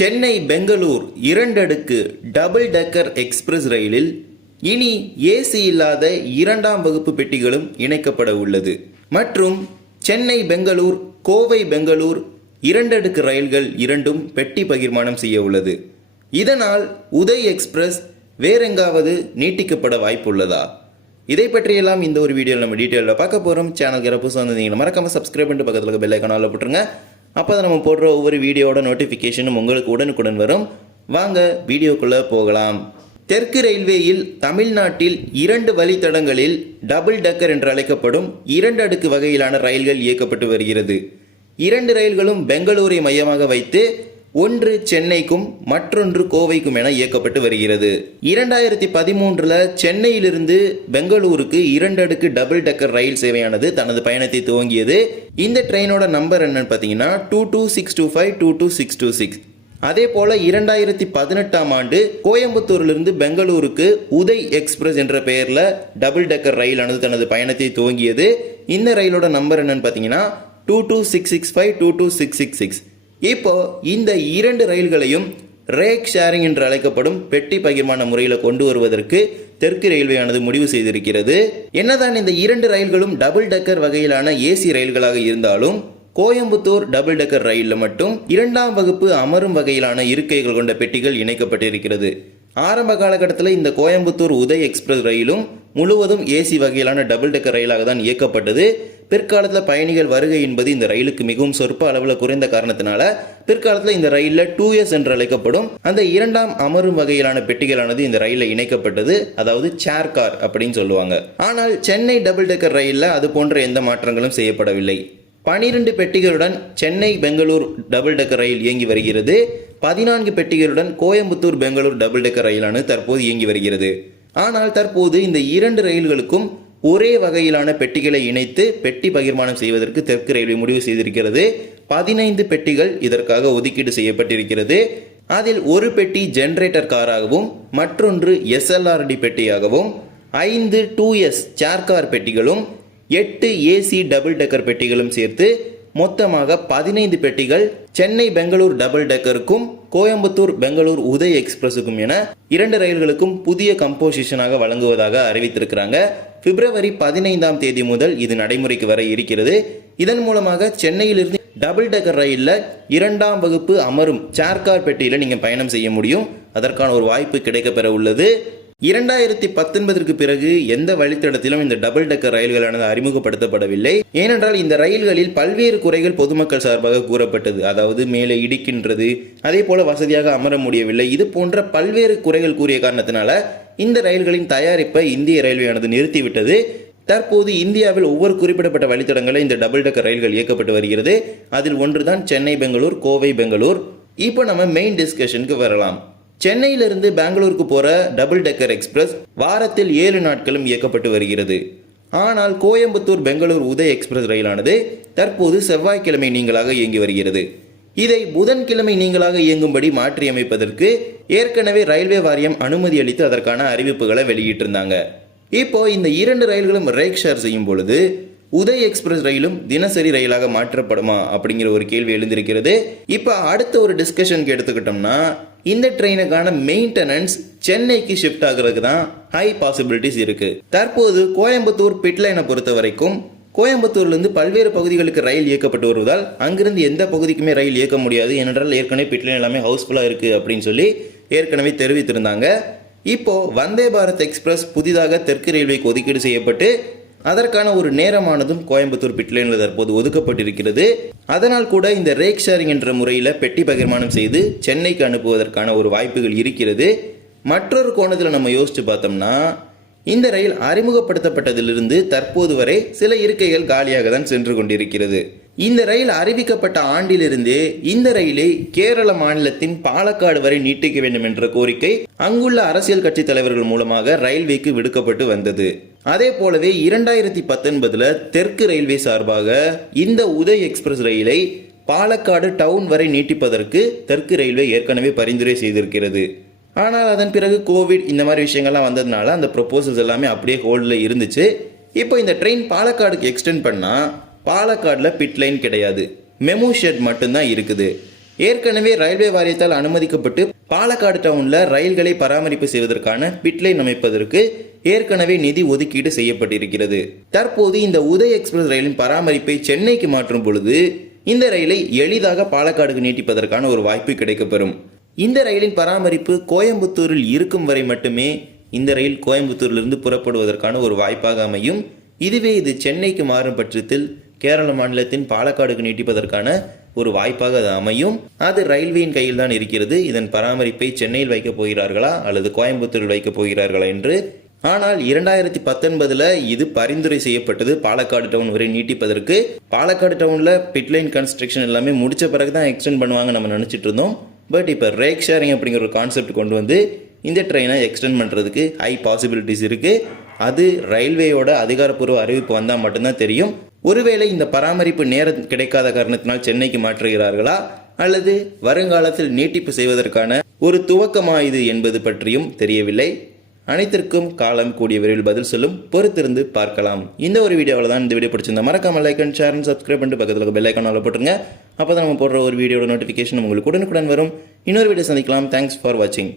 சென்னை பெங்களூர் இரண்டடுக்கு double decker express ரயிலில் இனி ஏசி இல்லாத இரண்டாம் வகுப்பு பெட்டிகளும் இணைக்கப்பட உள்ளது. மற்றும் சென்னை பெங்களூர் கோவை பெங்களூர் இரண்டடுக்கு ரயில்கள் இரண்டும் பெட்டி பகிர்மானம் செய்ய உள்ளது. இதனால் உதய் எக்ஸ்பிரஸ் வேறெங்காவது நீட்டிக்கப்பட வாய்ப்புள்ளதா? இதை பற்றியெல்லாம் இந்த ஒரு வீடியோவில் நம்ம டீட்டெயிலில் பார்க்க போகிறோம் சேனல் யாராவது புதுசாக வந்தீங்கன்னா மறக்காமல் சப்ஸ்கிரைப் பண்ணிட்டு பக்கத்தில் இருக்க பெல் ஐக்கானில் போட்டுருங்க அப்போ தான் நம்ம போடுற ஒவ்வொரு வீடியோவோட நோட்டிஃபிகேஷனும் உங்களுக்கு உடனுக்குடன் வரும். வாங்க வீடியோக்குள்ளே போகலாம். தெற்கு ரயில்வேயில் தமிழ்நாட்டில் இரண்டு வழித்தடங்களில் டபுள் டக்கர் என்று அழைக்கப்படும் இரண்டு அடுக்கு வகையிலான ரயில்கள் இயக்கப்பட்டு வருகிறது. இரண்டு ரயில்களும் பெங்களூரை மையமாக வைத்து ஒன்று சென்னைக்கும் மற்றொன்று கோவைக்கும் என இயக்கப்பட்டு வருகிறது. இரண்டாயிரத்தி பதிமூன்றில் சென்னையிலிருந்து பெங்களூருக்கு இரண்டு அடுக்கு டபுள் டெக்கர் ரயில் சேவையானது தனது பயணத்தை துவங்கியது. இந்த ட்ரெயினோட நம்பர் என்னன்னு பார்த்தீங்கன்னா two two six two five two two six two six. அதே போல இரண்டாயிரத்தி பதினெட்டாம் ஆண்டு கோயம்புத்தூரிலிருந்து பெங்களூருக்கு உதய் எக்ஸ்பிரஸ் என்ற பெயரில் டபுள் டெக்கர் ரயிலானது தனது பயணத்தை துவங்கியது. இந்த ரயிலோட நம்பர் என்னன்னு பார்த்தீங்கன்னா two two six six five two two six six six. இப்போ இந்த இரண்டு ரயில்களையும் ரேக் ஷேரிங் என்று அழைக்கப்படும் பெட்டி பகிர்மான முறையில் கொண்டு வருவதற்கு தெற்கு ரயில்வேயானது முடிவு செய்திருக்கிறது. என்னதான் இந்த இரண்டு ரயில்களும் டபுள் டக்கர் வகையிலான ஏசி ரயில்களாக இருந்தாலும் கோயம்புத்தூர் டபுள் டக்கர் ரயிலில் மட்டும் இரண்டாம் வகுப்பு அமரும் வகையிலான இருக்கைகள் கொண்ட பெட்டிகள் இணைக்கப்பட்டிருக்கிறது. ஆரம்ப காலகட்டத்தில் இந்த கோயம்புத்தூர் உதய் எக்ஸ்பிரஸ் ரயிலும் முழுவதும் ஏசி வகையிலான டபுள் டெக்கர் ரயிலாக தான் இயக்கப்பட்டது. பிற்காலத்தில் பயணிகள் வருகை என்பது இந்த ரயிலுக்கு மிகவும் சொற்ப அளவில் குறைந்த காரணத்தினால பிற்காலத்தில் இந்த ரயிலில் டூ எஸ் என்று அழைக்கப்படும் அந்த இரண்டாம் அமரும் வகையிலான பெட்டிகளானது இந்த ரயிலில் இணைக்கப்பட்டது அதாவது சேர் கார் அப்படின்னு சொல்லுவாங்க. ஆனால் சென்னை டபுள் டெக்கர் ரயிலில் அது போன்ற எந்த மாற்றங்களும் செய்யப்படவில்லை. பனிரெண்டு பெட்டிகளுடன் சென்னை பெங்களூர் டபுள் டெக்கர் ரயில் இயங்கி வருகிறது. பதினான்கு பெட்டிகளுடன் கோயம்புத்தூர் பெங்களூர் டபுள் டெக்கர் ரயிலானது தற்போது இயங்கி வருகிறது. ஆனால் தற்போது இந்த இரண்டு ரயில்களுக்கும் ஒரே வகையிலான பெட்டிகளை இணைத்து பெட்டி பகிர்மானம் செய்வதற்கு தெற்கு ரயில்வே முடிவு செய்திருக்கிறது. பதினைந்து பெட்டிகள் இதற்காக ஒதுக்கீடு செய்யப்பட்டிருக்கிறது. அதில் ஒரு பெட்டி ஜென்ரேட்டர் காராகவும் மற்றொன்று எஸ்எல்ஆர்டி பெட்டியாகவும் ஐந்து டூ எஸ் சேர்கார் பெட்டிகளும் எட்டு ஏசி டபுள் டெக்கர் பெட்டிகளும் சேர்த்து மொத்தமாக பதினைந்து பெட்டிகள் சென்னை பெங்களூர் டபுள் டெக்கருக்கும் கோயம்புத்தூர் பெங்களூர் உதய் எக்ஸ்பிரஸுக்கும் என இரண்டு ரயில்களுக்கும் புதிய கம்போசிஷனாக வழங்குவதாக அறிவித்திருக்கிறாங்க. பிப்ரவரி பதினைந்தாம் தேதி முதல் இது நடைமுறைக்கு வர இருக்கிறது. இதன் மூலமாக சென்னையிலிருந்து டபுள் டெக்கர் ரயிலில் இரண்டாம் வகுப்பு அமரும் சேர்கார் பெட்டியில் நீங்கள் பயணம் செய்ய முடியும். அதற்கான ஒரு வாய்ப்பு கிடைக்கப்பெற உள்ளது. இரண்டாயிரத்தி பத்தொன்பதற்கு பிறகு எந்த வழித்தடத்திலும் இந்த டபுள் டக்கர் ரயில்களானது அறிமுகப்படுத்தப்படவில்லை. ஏனென்றால் இந்த ரயில்களில் பல்வேறு குறைகள் பொதுமக்கள் சார்பாக கூறப்பட்டது. அதாவது மேலே இடிக்கின்றது அதே போல வசதியாக அமர முடியவில்லை. இது போன்ற பல்வேறு குறைகள் கூறிய காரணத்தினால இந்த ரயில்களின் தயாரிப்பை இந்திய ரயில்வேயானது நிறுத்திவிட்டது. தற்போது இந்தியாவில் ஒவ்வொரு குறிப்பிடப்பட்ட வழித்தடங்களில் இந்த டபுள் டக்கர் ரயில்கள் இயக்கப்பட்டு வருகிறது. அதில் ஒன்றுதான் சென்னை பெங்களூர் கோவை பெங்களூர் இப்போ நம்ம மெயின் டிஸ்கஷனுக்கு வரலாம். சென்னையிலிருந்து பெங்களூருக்கு போகிற டபுள் டெக்கர் எக்ஸ்பிரஸ் வாரத்தில் ஏழு நாட்களும் இயக்கப்பட்டு வருகிறது. ஆனால் கோயம்புத்தூர் பெங்களூர் உதய் எக்ஸ்பிரஸ் ரயிலானது தற்போது செவ்வாய்க்கிழமை நீங்களாக இயங்கி வருகிறது. இதை புதன்கிழமை நீங்களாக இயங்கும்படி மாற்றியமைப்பதற்கு ஏற்கனவே ரயில்வே வாரியம் அனுமதி அளித்து அதற்கான அறிவிப்புகளை வெளியிட்டிருந்தாங்க. இப்போ இந்த இரண்டு ரயில்களும் ரேக் ஷேர் செய்யும் பொழுது உதய் எக்ஸ்பிரஸ் ரயிலும் தினசரி ரயிலாக மாற்றப்படுமா அப்படிங்கிற ஒரு கேள்வி எழுந்திருக்கிறது. இப்போ அடுத்த ஒரு டிஸ்கஷனுக்கு எடுத்துக்கிட்டோம்னா இந்த ட்ரெயினுக்கான மெயின்டெனன்ஸ் சென்னைக்கு ஷிஃப்ட் ஆகுறதுக்கு தான் ஹை பாசிபிலிட்டிஸ் இருக்கு. தற்போது கோயம்புத்தூர் பிட்லைனை பொறுத்த வரைக்கும் கோயம்புத்தூர்லேருந்து பல்வேறு பகுதிகளுக்கு ரயில் இயக்கப்பட்டு வருவதால் அங்கிருந்து எந்த பகுதிக்குமே ரயில் இயக்க முடியாது. ஏனென்றால் ஏற்கனவே பிட்லைன் எல்லாமே ஹவுஸ்ஃபுல்லாக இருக்குது அப்படின்னு சொல்லி ஏற்கனவே தெரிவித்திருந்தாங்க. இப்போ வந்தே பாரத் எக்ஸ்பிரஸ் புதிதாக தெற்கு ரயில்வேக்கு ஒதுக்கீடு செய்யப்பட்டு அதற்கான ஒரு நேரமானதும் கோயம்புத்தூர் பிட்லைனில் தற்போது ஒதுக்கப்பட்டிருக்கிறது. அதனால் கூட இந்த ரேக் ஷேரிங் என்ற முறையில் பெட்டி பகிர்மானம் செய்து சென்னைக்கு அனுப்புவதற்கான ஒரு வாய்ப்புகள் இருக்கிறது. மற்றொரு கோணத்தில் நம்ம யோசிச்சு பார்த்தோம்னா இந்த ரயில் அறிமுகப்படுத்தப்பட்டதிலிருந்து தற்போது வரை சில இருக்கைகள் காலியாக தான் சென்று கொண்டிருக்கிறது. இந்த ரயில் அறிவிக்கப்பட்ட ஆண்டிலிருந்தே இந்த ரயிலை கேரள மாநிலத்தின் பாலக்காடு வரை நீட்டிக்க வேண்டும் என்ற கோரிக்கை அங்குள்ள அரசியல் கட்சி தலைவர்கள் மூலமாக ரயில்வேக்கு விடுக்கப்பட்டு வந்தது. அதே போலவே இரண்டாயிரத்தி பத்தொன்பதுல தெற்கு ரயில்வே சார்பாக இந்த உதய் எக்ஸ்பிரஸ் ரயிலை பாலக்காடு டவுன் வரை நீட்டிப்பதற்கு தெற்கு ரயில்வே ஏற்கனவே பரிந்துரை செய்திருக்கிறது. ஆனால் அதன் பிறகு கோவிட் இந்த மாதிரி விஷயங்கள்லாம் வந்ததுனால அந்த ப்ரொபோசல்ஸ் எல்லாமே அப்படியே ஹோல்டில் இருந்துச்சு. இப்போ இந்த ட்ரெயின் பாலக்காடுக்கு எக்ஸ்டெண்ட் பண்ணால் பாலக்காடில் பிட் லைன் கிடையாது. மெமோ ஷெட் மட்டும்தான் இருக்குது. ஏற்கனவே ரயில்வே வாரியத்தால் அனுமதிக்கப்பட்டு பாலக்காடு டவுனில் ரயில்களை பராமரிப்பு செய்வதற்கான பிட்லைன் அமைப்பதற்கு ஏற்கனவே நிதி ஒதுக்கீடு செய்யப்பட்டிருக்கிறது. தற்போது இந்த உதய் எக்ஸ்பிரஸ் ரயிலின் பராமரிப்பை சென்னைக்கு மாற்றும் பொழுது இந்த ரயிலை எளிதாக பாலக்காடுக்கு நீட்டிப்பதற்கான ஒரு வாய்ப்பு கிடைக்கப்பெறும். இந்த ரயிலின் பராமரிப்பு கோயம்புத்தூரில் இருக்கும் வரை மட்டுமே இந்த ரயில் கோயம்புத்தூரிலிருந்து புறப்படுவதற்கான ஒரு வாய்ப்பாக அமையும். இதுவே இது சென்னைக்கு மாறும் பட்சத்தில் கேரள மாநிலத்தின் பாலக்காடுக்கு நீட்டிப்பதற்கான ஒரு வாய்ப்பாக அது அமையும். அது ரயில்வேயின் கையில் தான் இருக்கிறது. இதன் பராமரிப்பை சென்னையில் வைக்கப் போகிறார்களா அல்லது கோயம்புத்தூரில் வைக்கப் போகிறார்களா என்று. ஆனால் இரண்டாயிரத்தி பத்தொன்பதுல இது பரிந்துரை செய்யப்பட்டது பாலக்காடு டவுன் வரை நீட்டிப்பதற்கு. பாலக்காடு டவுன்ல பிட்லைன் கன்ஸ்ட்ரக்ஷன் எல்லாமே முடிச்ச பிறகு தான் எக்ஸ்டெண்ட் பண்ணுவாங்க நம்ம நினைச்சிட்டு இருந்தோம். பட் இப்போ ரேக் ஷேரிங் அப்படிங்கிற ஒரு கான்செப்ட் கொண்டு வந்து இந்த ட்ரெயினை எக்ஸ்டெண்ட் பண்ணுறதுக்கு ஹை பாசிபிலிட்டிஸ் இருக்குது அது ரயில்வேயோட அதிகாரப்பூர்வ அறிவிப்பு வந்தால் மட்டும்தான் தெரியும். ஒருவேளை இந்த பராமரிப்பு நேரம் கிடைக்காத காரணத்தினால் சென்னைக்கு மாற்றுகிறார்களா? அல்லது வருங்காலத்தில் நீட்டிப்பு செய்வதற்கான ஒரு துவக்கமா இது என்பது பற்றியும் தெரியவில்லை. அனைத்திற்கும் காலம் கூடிய விரைவில் பதில் சொல்லும் பொறுத்திருந்து பார்க்கலாம். இந்த ஒரு வீடியோவில் தான் இந்த வீடியோ பிடிச்சிருந்தா மறக்காம like and share and subscribe பண்ணிட்டு பக்கத்தில் பெல் ஐக்கான போட்டுருங்க. அப்போ தான் நம்ம போடுற ஒரு வீடியோட நோட்டிஃபிகேஷன் உங்களுக்கு உடனுக்குடன் வரும். இன்னொரு வீடியோ சந்திக்கலாம். தேங்க்ஸ் ஃபார் வாட்சிங்